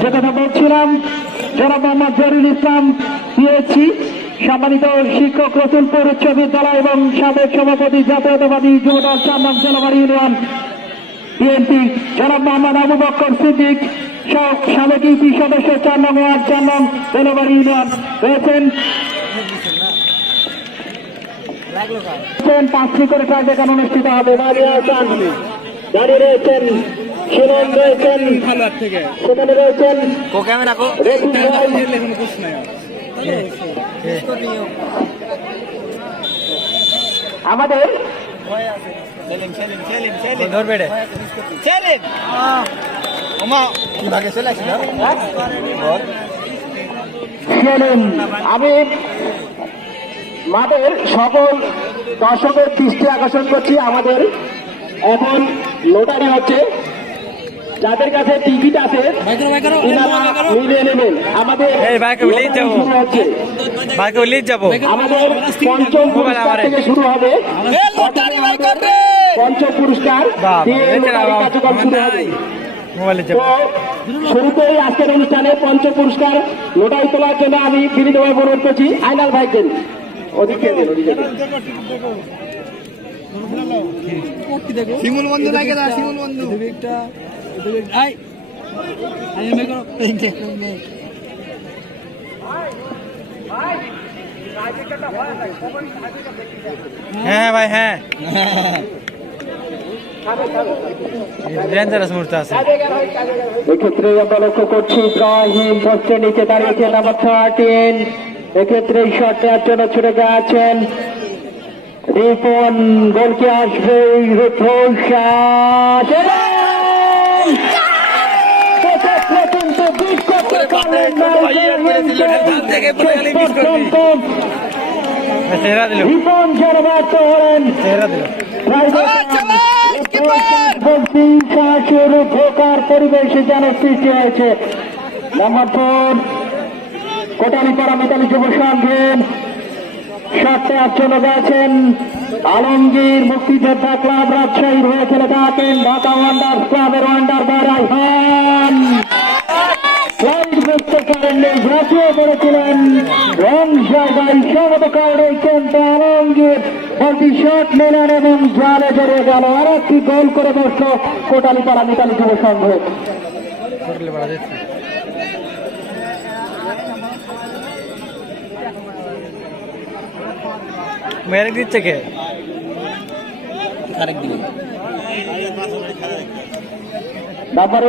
যে কথা বলছিলাম, জনাব মোহাম্মদ জহিরুল ইসলাম পিএইচসি, সম্মানিত শিক্ষক রসুলপুর উচ্চ বিদ্যালয় এবং সাবেক সভাপতি জাতীয়তাবাদী যুবদল 4 নং জেলাবাড়ি ইউনিয়ন বিএনপি, জনাব মোহাম্মদ আবু বকর সিদ্দিক, সাবেক ইউপি সদস্য 4 নং ওয়ার্ড 4 নং জেলাবাড়ি ইউনিয়ন রয়েছেন। 5টি করে ট্রাইব্রেকার অনুষ্ঠিত হবে। দাঁড়িয়ে রয়েছেন শিরন, রয়েছেন সেখানে রয়েছেন আমাদের আমি মাঠের সকল দর্শকের দৃষ্টি আকর্ষণ করছি। আমাদের এখন লোটারি হচ্ছে, যাদের কাছে টিকিট আছে মিলিয়ে নেবেন। আমাদের আমাদের পঞ্চম পুরস্কার থেকে শুরু হবে। পঞ্চম পুরস্কার দিয়ে কার্যক্রম শুরু হবে। শুরুতেই আজকের অনুষ্ঠানে পঞ্চম পুরস্কার লোটারি তোলার জন্য আমি বিনীতভাবে অনুরোধ করছি আইনাল ভাইকে। শিমুল বন্ধু লাগে না, শিমুল বন্ধু হ্যাঁ ভাই, হ্যাঁ ডেঞ্জারাস মুহূর্ত আছে। এক্ষেত্রে আমরা লক্ষ্য করছি ইব্রাহিম পোস্টের নিচে দাঁড়িয়েছে নাম্বার 13। এক্ষেত্রে শট নেওয়ার জন্য ছুটে গেছেন রিপন, গোলকে আসবে রিপন যারা ব্যর্থ হলেন। ঢোকার পরিবেশে যেন সৃষ্টি হয়েছে। নাম্বার 4 কোটালীপাড়া মিতালি যুব সংঘে শট নেওয়ার জন্য গেছেন আলমগীর, মুক্তিযোদ্ধা ক্লাব রাজশাহীর হয়ে খেলে থাকেন ঢাকা ওয়ান্ডার্স ক্লাবের ওয়ান্ডার রায়হান। ঝাঁপিয়ে পড়েছিলেন রং জায়গায় স্বাগত করেছেন আলমগীর, বলটি শট নিলেন এবং জালে জড়িয়ে গেল। আর একটি গোল করে বসল কোটালীপাড়া মিতালি যুব সংঘ। মেরে দিচ্ছে কে? নাম্বার